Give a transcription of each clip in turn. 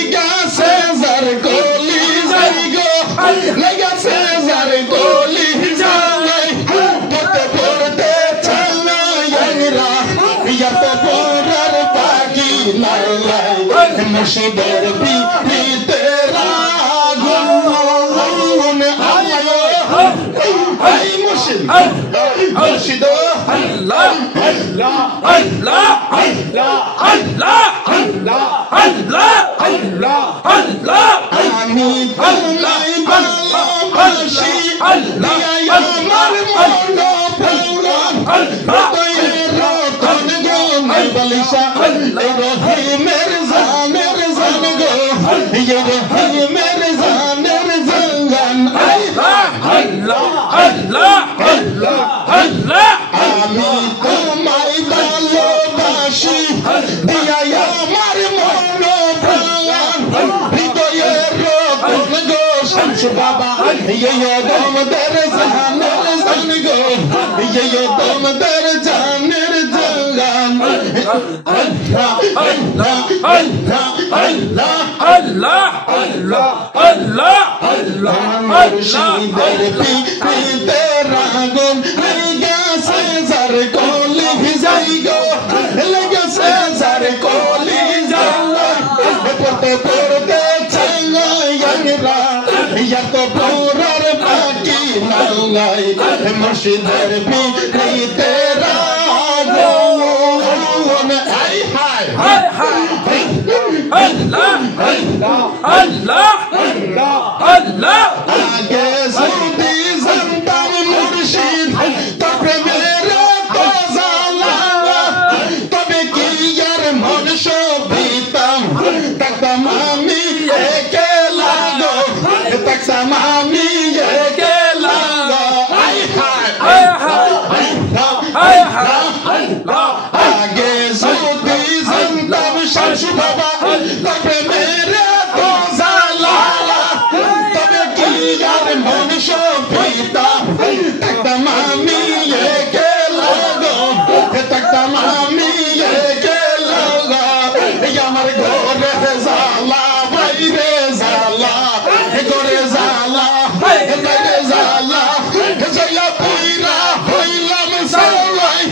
লেগা সেজার কলি যাই গো লেগা সেজার কলি যাই পড়তে পড়তে চলা ইয়ারা ইয়াত পড়ার বাকি নাই মুর্শিদের পিতে রাগুন আয়ো আই মুর্শিদ মুর্শিদ আল্লাহ আল্লাহ আল্লাহ আল্লাহ আল্লাহ আল্লাহ আল্লাহ আল্লাহ আল্লাহ আমি তোমায় ভালোবাসি আল্লাহ আমার মন প্রাণ আল্লাহ তোর রতন গো নাই বলিসা রহিমের জানের জান গো রহিমের জানের জান আল্লাহ আল্লাহ আল্লাহ আল্লাহ আল্লাহ আমি তোমায় ভালোবাসি দিয়া আমার মন প্রাণ হৃদয়ের রতন গো শামস বাবা দমদের জানের জান গো দমদের জানের জান আল্লাহ আল্লাহ আল্লাহ আল্লাহ আল্লাহ আল্লাহ আল্লাহ আল্লাহ মুর্শিদের পিতে রাগুন লেগা সেজার কলি যাই গো লেগা সেজার কলি যাই পড়তে পড়তে চলা ইয়ারা ইয়াত পড়ার বাকি নাই মুর্শিদের পিতে রাগুন আই হায় হায় হায় আল্লাহ আল্লাহ আল্লাহ আল্লাহ আল্লাহ আগে যদি জানতাম মুর্শিদ তোর প্রেমের তো জালা তবে কি আর মন শোভিতাম থাকতাম আমি একেলা গো থাকতাম আমি একেলা আই হায় আই হায় আই হায় আল্লাহ আগে যদি জানতাম শামস বাবা তোর প্রেমের তো জালা তবে কি আর মন শোভিতাম থাকতাম আমি একেলা গো থাকতাম আমি একেলা গো আমার ঘরে জালা বাইরে জালা ঘরে জালা বাইরে জালা জয়া পুইরা হইলাম সবাই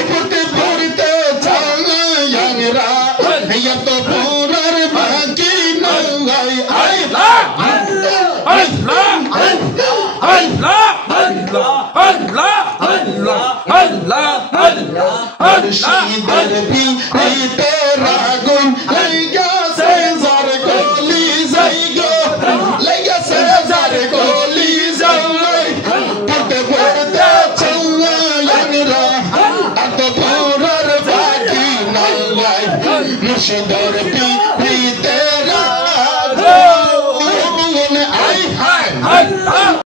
পড়তে পড়তে চলা ইয়ারা ইয়াত পড়ার বাকি নাই আল্লাহ আল্লাহ আল্লাহ আল্লাহ আল্লাহ আল্লাহ আল্লাহ আল্লাহ মুর্শিদের পিতে রাগুন লেগা সেজার কলি যাই গো লেগা সেজার কলি যাই পড়তে পড়তে চলা ইয়ারা এত পড়ার বাকি নাই মুর্শিদের পিতে